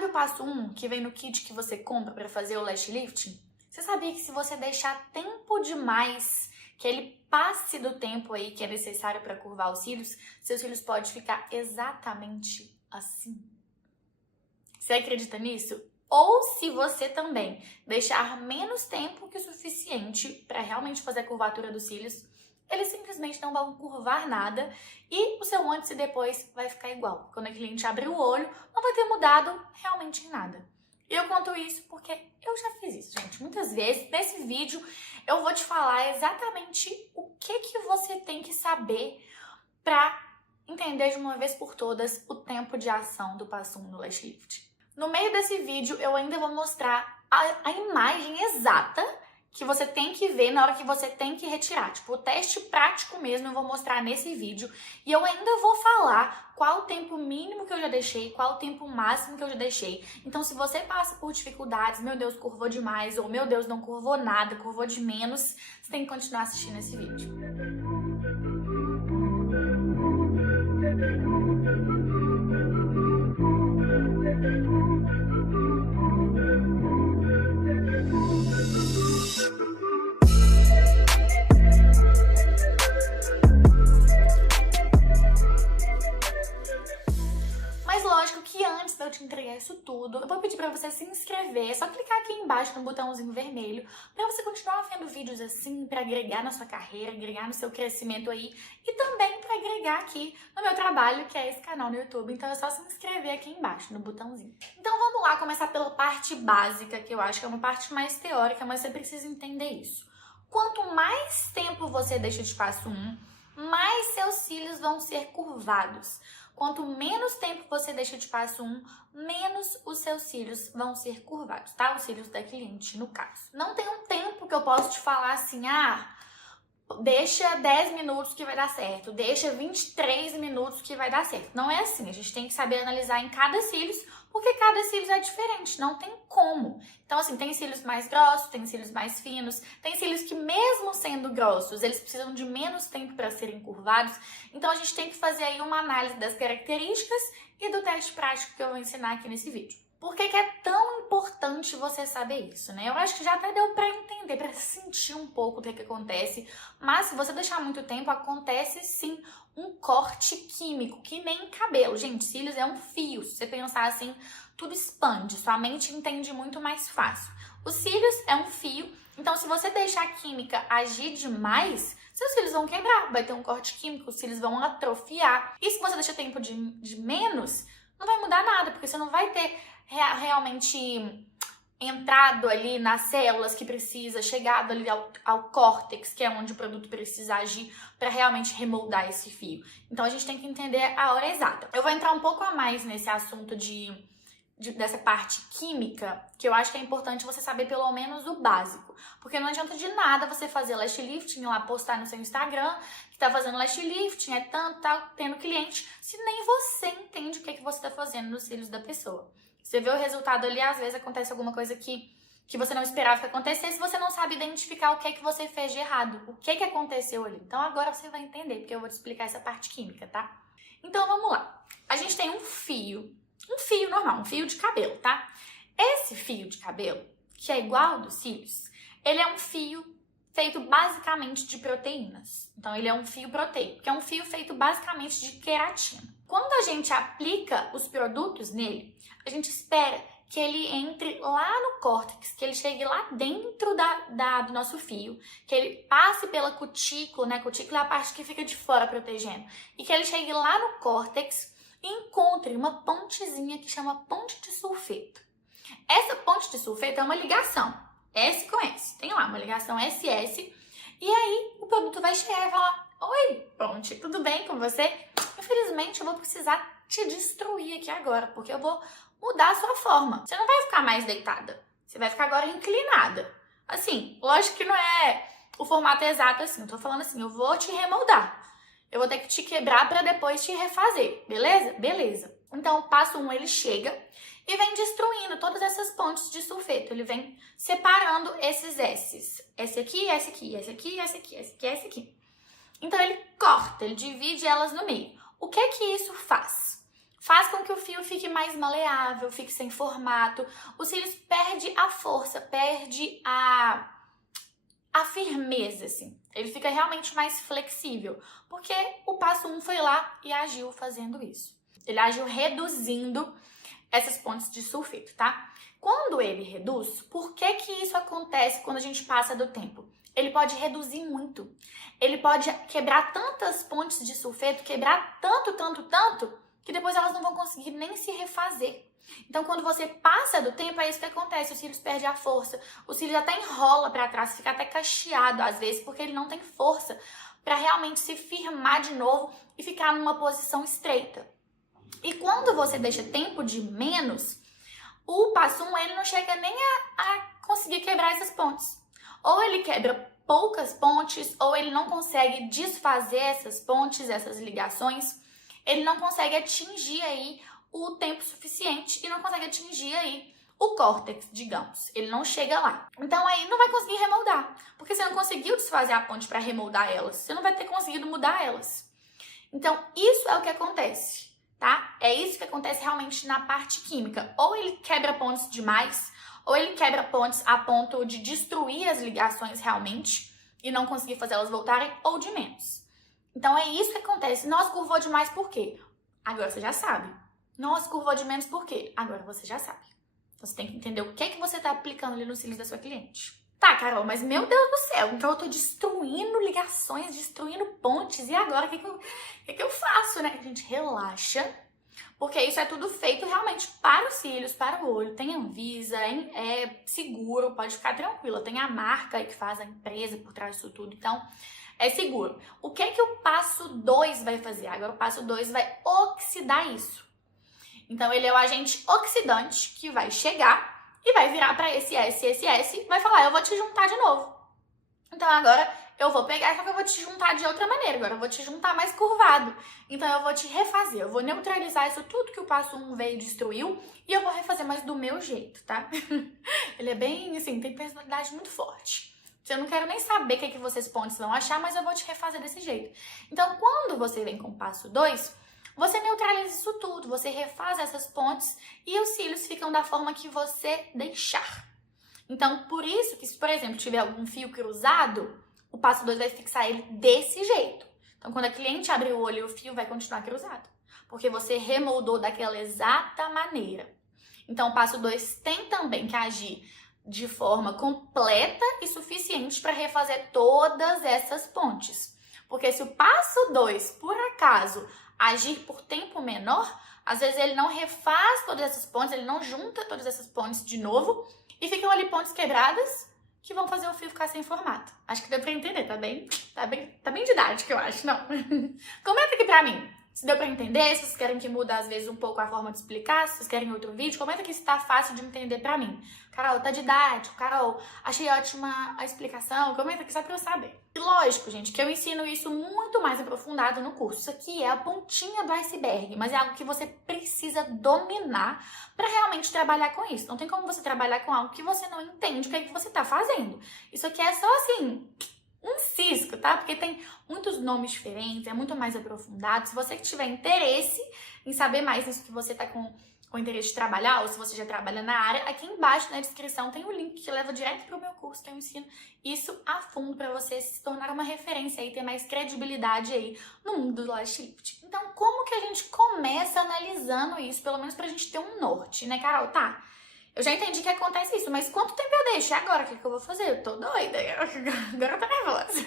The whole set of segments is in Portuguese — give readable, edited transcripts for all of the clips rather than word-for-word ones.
Sabe o passo 1 que vem no kit que você compra para fazer o lash lifting? Você sabia que se você deixar tempo demais, que ele passe do tempo aí que é necessário para curvar os cílios, seus cílios podem ficar exatamente assim? Você acredita nisso? Ou se você também deixar menos tempo que o suficiente para realmente fazer a curvatura dos cílios, eles simplesmente não vão curvar nada e o seu antes e depois vai ficar igual. Quando a cliente abrir o olho, não vai ter mudado realmente em nada. E eu conto isso porque eu já fiz isso, gente. Muitas vezes, nesse vídeo, eu vou te falar exatamente o que você tem que saber para entender de uma vez por todas o tempo de ação do passo 1 no lash lift. No meio desse vídeo, eu ainda vou mostrar a imagem exata que você tem que ver na hora que você tem que retirar. Tipo, o teste prático mesmo eu vou mostrar nesse vídeo. E eu ainda vou falar qual o tempo mínimo que eu já deixei, qual o tempo máximo que eu já deixei. Então, se você passa por dificuldades, meu Deus, curvou demais, ou meu Deus, não curvou nada, curvou de menos, você tem que continuar assistindo esse vídeo. Lógico que antes de eu te entregar isso tudo, eu vou pedir pra você se inscrever. É só clicar aqui embaixo no botãozinho vermelho pra você continuar vendo vídeos assim, pra agregar na sua carreira, agregar no seu crescimento aí e também pra agregar aqui no meu trabalho, que é esse canal no YouTube. Então é só se inscrever aqui embaixo no botãozinho. Então vamos lá começar pela parte básica, que eu acho que é uma parte mais teórica, mas você precisa entender isso. Quanto mais tempo você deixa de passo 1, mais seus cílios vão ser curvados. Quanto menos tempo você deixa de passo 1, menos os seus cílios vão ser curvados, tá? Os cílios da cliente, no caso. Não tem um tempo que eu posso te falar assim, deixa 10 minutos que vai dar certo, deixa 23 minutos que vai dar certo. Não é assim, a gente tem que saber analisar em cada cílios, porque cada cílios é diferente, não tem como. Então assim, tem cílios mais grossos, tem cílios mais finos, tem cílios que mesmo sendo grossos, eles precisam de menos tempo para serem curvados. Então a gente tem que fazer aí uma análise das características e do teste prático que eu vou ensinar aqui nesse vídeo. Por que é tão importante você saber isso, né? Eu acho que já até deu pra entender, pra sentir um pouco o que acontece, mas se você deixar muito tempo, acontece sim um corte químico, que nem cabelo. Gente, cílios é um fio, se você pensar assim, tudo expande, sua mente entende muito mais fácil. Os cílios é um fio, então se você deixar a química agir demais, seus cílios vão quebrar, vai ter um corte químico, os cílios vão atrofiar. E se você deixa tempo de menos, não vai mudar nada, porque você não vai ter realmente entrado ali nas células que precisa, chegado ali ao córtex, que é onde o produto precisa agir para realmente remoldar esse fio. Então a gente tem que entender a hora exata. Eu vou entrar um pouco a mais nesse assunto dessa parte química, que eu acho que é importante você saber pelo menos o básico. Porque não adianta de nada você fazer lash lifting lá, postar no seu Instagram, que tá fazendo lash lifting, é tanto, tá tendo cliente, se nem você entende o que você tá fazendo nos cílios da pessoa. Você vê o resultado ali, às vezes acontece alguma coisa que você não esperava que acontecesse, você não sabe identificar o que você fez de errado, o que aconteceu ali. Então agora você vai entender, porque eu vou te explicar essa parte química, tá? Então vamos lá. A gente tem um fio normal, um fio de cabelo, tá? Esse fio de cabelo, que é igual ao dos cílios, ele é um fio feito basicamente de proteínas. Então ele é um fio proteico, que é um fio feito basicamente de queratina. Quando a gente aplica os produtos nele, a gente espera que ele entre lá no córtex, que ele chegue lá dentro do nosso fio, que ele passe pela cutícula, né? A cutícula é a parte que fica de fora protegendo, e que ele chegue lá no córtex e encontre uma pontezinha que chama ponte de sulfeto. Essa ponte de sulfeto é uma ligação S com S, tem lá uma ligação SS, e aí o produto vai chegar e falar: oi, ponte, tudo bem com você? Infelizmente eu vou precisar te destruir aqui agora, porque eu vou mudar a sua forma. Você não vai ficar mais deitada, você vai ficar agora inclinada. Assim, lógico que não é o formato exato assim, eu tô falando assim, eu vou te remoldar. Eu vou ter que te quebrar para depois te refazer, beleza? Beleza. Então, o passo 1, ele chega e vem destruindo todas essas pontes de sulfeto. Ele vem separando esses S's. Esse aqui, esse aqui, esse aqui, esse aqui, esse aqui, esse aqui. Então, ele corta, ele divide elas no meio. O que isso faz? faz com que o fio fique mais maleável, fique sem formato. Os cílios perde a força, perde a firmeza, assim. Ele fica realmente mais flexível, porque o passo 1 foi lá e agiu fazendo isso. Ele agiu reduzindo essas pontes de sulfeto, tá? Quando ele reduz, por que que isso acontece quando a gente passa do tempo? Ele pode reduzir muito. Ele pode quebrar tantas pontes de sulfeto, quebrar tanto, que depois elas não vão conseguir nem se refazer. Então, quando você passa do tempo, é isso que acontece. Os cílios perdem a força. O cílio até enrola para trás, fica até cacheado às vezes, porque ele não tem força para realmente se firmar de novo e ficar numa posição estreita. E quando você deixa tempo de menos, o passo 1 ele não chega nem a conseguir quebrar essas pontes. Ou ele quebra poucas pontes, ou ele não consegue desfazer essas pontes, essas ligações. Ele não consegue atingir aí o tempo suficiente e não consegue atingir aí o córtex, digamos. Ele não chega lá. Então aí não vai conseguir remoldar, porque você não conseguiu desfazer a ponte para remoldar elas. Você não vai ter conseguido mudar elas. Então isso é o que acontece, tá? É isso que acontece realmente na parte química. Ou ele quebra pontes demais, ou ele quebra pontes a ponto de destruir as ligações realmente e não conseguir fazer elas voltarem, ou de menos. Então é isso que acontece. Nossa, curvou demais por quê? Agora você já sabe. Nossa, curvou de menos por quê? Agora você já sabe. Você tem que entender o que é que você está aplicando ali nos cílios da sua cliente. Tá, Carol, mas meu Deus do céu, então eu tô destruindo ligações, destruindo pontes, e agora o que eu faço, né? Gente, relaxa, porque isso é tudo feito realmente para os cílios, para o olho. Tem Anvisa, é seguro, pode ficar tranquila. Tem a marca aí que faz, a empresa por trás disso tudo, então é seguro. O que é que o passo 2 vai fazer? Agora o passo 2 vai oxidar isso. Então ele é o agente oxidante que vai chegar e vai virar para esse S e vai falar, eu vou te juntar de novo. Então agora eu vou pegar, só que eu vou te juntar de outra maneira, agora eu vou te juntar mais curvado. Então eu vou te refazer, eu vou neutralizar isso tudo que o passo 1 veio e destruiu e eu vou refazer mais do meu jeito, tá? Ele é bem, assim, tem personalidade muito forte. Eu não quero nem saber o que vocês pontes vão achar, mas eu vou te refazer desse jeito. Então quando você vem com o passo 2, você neutraliza isso tudo, você refaz essas pontes e os cílios ficam da forma que você deixar. Então, por isso que se, por exemplo, tiver algum fio cruzado, o passo 2 vai fixar ele desse jeito. Então, quando a cliente abrir o olho, o fio vai continuar cruzado, porque você remoldou daquela exata maneira. Então, o passo 2 tem também que agir de forma completa e suficiente para refazer todas essas pontes. Porque se o passo 2, por acaso, agir por tempo menor, às vezes ele não refaz todas essas pontes, ele não junta todas essas pontes de novo e ficam ali pontes quebradas que vão fazer o fio ficar sem formato. Acho que deu pra entender, tá bem didático, eu acho, não? Comenta aqui pra mim se deu pra entender, se vocês querem que mude às vezes um pouco a forma de explicar, se vocês querem outro vídeo, comenta aqui se tá fácil de entender pra mim. Carol, tá didático, Carol, achei ótima a explicação, comenta aqui só pra eu saber. E lógico, gente, que eu ensino isso muito mais aprofundado no curso. Isso aqui é a pontinha do iceberg, mas é algo que você precisa dominar pra realmente trabalhar com isso. Não tem como você trabalhar com algo que você não entende o que é que você tá fazendo. Isso aqui é só assim, um cisco, tá? Porque tem muitos nomes diferentes, é muito mais aprofundado. Se você tiver interesse em saber mais nisso que você tá com interesse de trabalhar, ou se você já trabalha na área, aqui embaixo na descrição tem o link que leva direto pro meu curso, que eu ensino isso a fundo para você se tornar uma referência e ter mais credibilidade aí no mundo do lash lift. Então, como que a gente começa analisando isso, pelo menos pra gente ter um norte, né, Carol? Tá, eu já entendi que acontece isso, mas quanto tempo eu deixo? E agora, o que eu vou fazer? Eu tô doida, agora eu tô nervosa.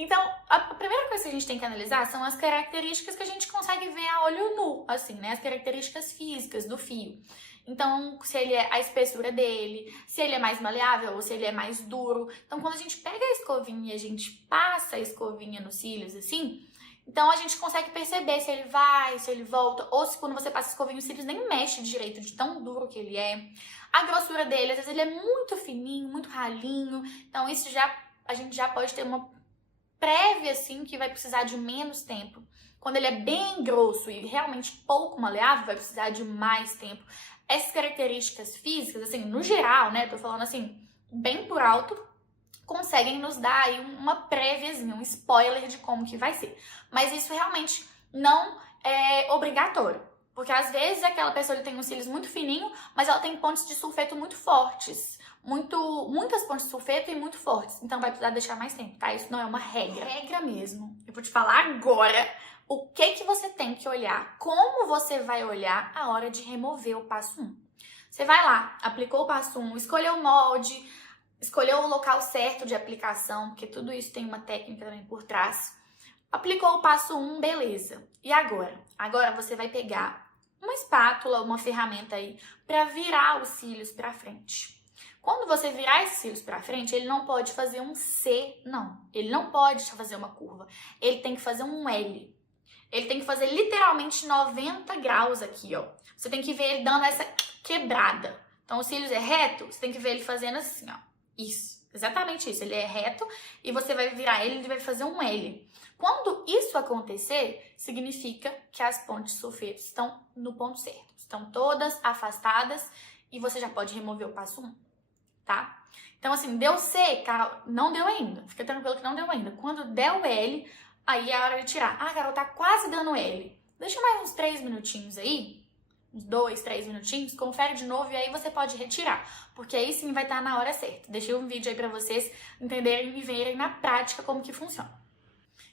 Então, a primeira coisa que a gente tem que analisar são as características que a gente consegue ver a olho nu, assim, né? As características físicas do fio. Então, se ele é a espessura dele, se ele é mais maleável ou se ele é mais duro. Então, quando a gente pega a escovinha e a gente passa a escovinha nos cílios, assim, então a gente consegue perceber se ele vai, se ele volta, ou se quando você passa a escovinha os cílios nem mexe direito de tão duro que ele é. A grossura dele, às vezes ele é muito fininho, muito ralinho. Então, isso a gente já pode ter uma prévia, assim, que vai precisar de menos tempo. Quando ele é bem grosso e realmente pouco maleável, vai precisar de mais tempo. Essas características físicas, assim, no geral, né, tô falando assim, bem por alto, conseguem nos dar aí uma préviazinha, um spoiler de como que vai ser. Mas isso realmente não é obrigatório. Porque às vezes aquela pessoa ele tem os cílios muito fininho, mas ela tem pontes de sulfeto muito fortes. Muitas pontes de sulfeto e muito fortes. Então vai precisar deixar mais tempo, tá? Isso não é uma regra. Regra mesmo. Eu vou te falar agora o que você tem que olhar. Como você vai olhar a hora de remover o passo 1. Você vai lá, aplicou o passo 1, escolheu o molde, escolheu o local certo de aplicação, porque tudo isso tem uma técnica também por trás. Aplicou o passo 1, beleza. E agora? Agora você vai pegar uma espátula, uma ferramenta aí, para virar os cílios para frente. Quando você virar esses cílios para frente, ele não pode fazer um C, não. Ele não pode fazer uma curva. Ele tem que fazer um L. Ele tem que fazer literalmente 90 graus aqui, ó. Você tem que ver ele dando essa quebrada. Então, os cílios é reto, você tem que ver ele fazendo assim, ó. Isso, exatamente isso. Ele é reto e você vai virar ele vai fazer um L. Quando isso acontecer, significa que as pontes de sulfeto estão no ponto certo. Estão todas afastadas e você já pode remover o passo 1, tá? Então, assim, deu C, Carol, não deu ainda. Fica tranquilo que não deu ainda. Quando der o L, aí é a hora de tirar. Ah, Carol, tá quase dando L. Deixa mais uns 3 minutinhos aí. Uns 2, 3 minutinhos. Confere de novo e aí você pode retirar. Porque aí sim vai estar na hora certa. Deixei um vídeo aí pra vocês entenderem e verem na prática como que funciona.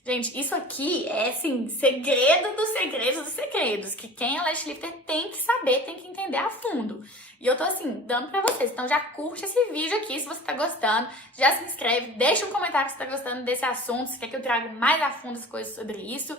Gente, isso aqui é, assim, segredo dos segredos dos segredos, que quem é lash lifter tem que saber, tem que entender a fundo. E eu tô, assim, dando pra vocês. Então já curte esse vídeo aqui se você tá gostando, já se inscreve, deixa um comentário se você tá gostando desse assunto, se quer que eu traga mais a fundo as coisas sobre isso.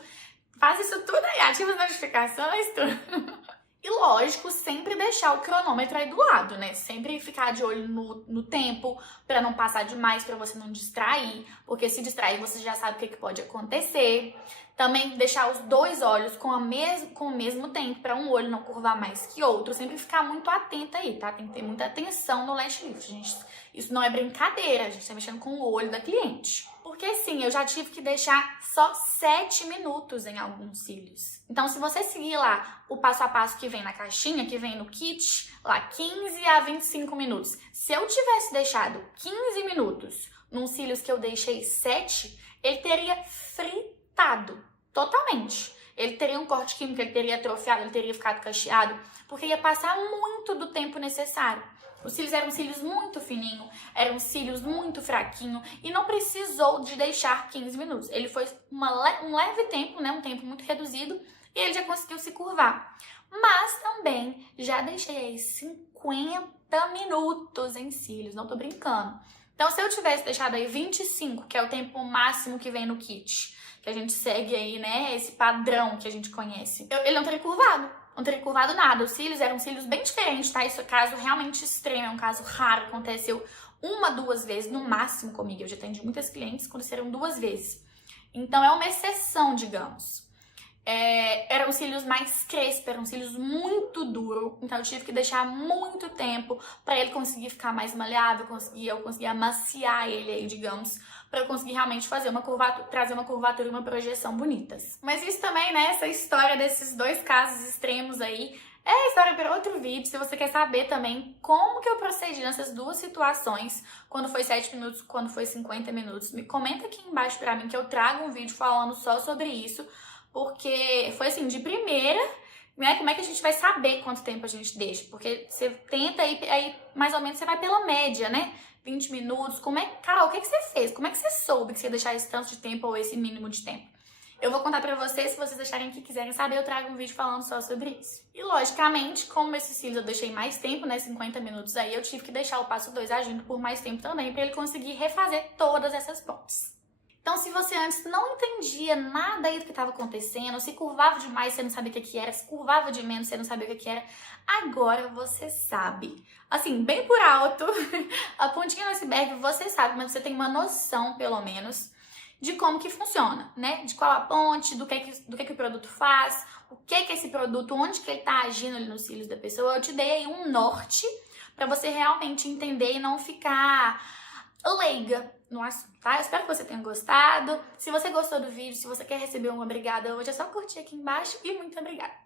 Faz isso tudo aí, ativa as notificações, tudo. E lógico, sempre deixar o cronômetro aí do lado, né? Sempre ficar de olho no tempo, pra não passar demais, pra você não distrair. Porque se distrair, você já sabe o que pode acontecer. Também deixar os dois olhos com o mesmo tempo, pra um olho não curvar mais que outro. Sempre ficar muito atenta aí, tá? Tem que ter muita atenção no lash lift, gente. Isso não é brincadeira, a gente tá mexendo com o olho da cliente. Porque sim, eu já tive que deixar só 7 minutos em alguns cílios. Então, se você seguir lá o passo a passo que vem na caixinha, que vem no kit, lá 15 a 25 minutos. Se eu tivesse deixado 15 minutos num cílios que eu deixei 7, ele teria fritado totalmente. Ele teria um corte químico, ele teria atrofiado, ele teria ficado cacheado, porque ia passar muito do tempo necessário. Os cílios eram cílios muito fininhos, eram cílios muito fraquinhos e não precisou de deixar 15 minutos. Ele foi um leve tempo, né, um tempo muito reduzido e ele já conseguiu se curvar. Mas também já deixei aí 50 minutos em cílios, não tô brincando. Então se eu tivesse deixado aí 25, que é o tempo máximo que vem no kit, que a gente segue aí, né, esse padrão que a gente conhece, ele não teria curvado. Não teria curvado nada. Os cílios eram cílios bem diferentes, tá? Isso é caso realmente extremo, é um caso raro. Aconteceu 1, 2 vezes, no máximo comigo. Eu já atendi muitas clientes que aconteceram 2 vezes. Então é uma exceção, digamos. Eram cílios mais crespos, eram cílios muito duros. Então eu tive que deixar muito tempo pra ele conseguir ficar mais maleável, eu conseguir amaciar ele aí, digamos, pra eu conseguir realmente fazer uma curvatura, trazer uma curvatura e uma projeção bonitas. Mas isso também, né, essa história desses 2 casos extremos aí, é história para outro vídeo. Se você quer saber também como que eu procedi nessas 2 situações, quando foi 7 minutos, quando foi 50 minutos, me comenta aqui embaixo pra mim que eu trago um vídeo falando só sobre isso, porque foi assim, de primeira, né, como é que a gente vai saber quanto tempo a gente deixa? Porque você tenta aí mais ou menos você vai pela média, né? 20 minutos, Carol, o que você fez? Como é que você soube que você ia deixar esse tanto de tempo ou esse mínimo de tempo? Eu vou contar pra vocês, se vocês acharem que quiserem saber, eu trago um vídeo falando só sobre isso. E logicamente, como esses cílios eu deixei mais tempo, né, 50 minutos aí, eu tive que deixar o passo 2 agindo por mais tempo também, pra ele conseguir refazer todas essas pontes. Então, se você antes não entendia nada aí do que estava acontecendo, se curvava demais, você não sabia o que era, se curvava de menos, você não sabia o que era, agora você sabe. Assim, bem por alto, a pontinha do iceberg você sabe, mas você tem uma noção, pelo menos, de como que funciona, né? De qual a ponte, do que o produto faz, o que é esse produto, onde que ele tá agindo ali nos cílios da pessoa. Eu te dei aí um norte para você realmente entender e não ficar leiga no assunto, tá? Eu espero que você tenha gostado. Se você gostou do vídeo, se você quer receber um obrigada hoje, é só curtir aqui embaixo e muito obrigada.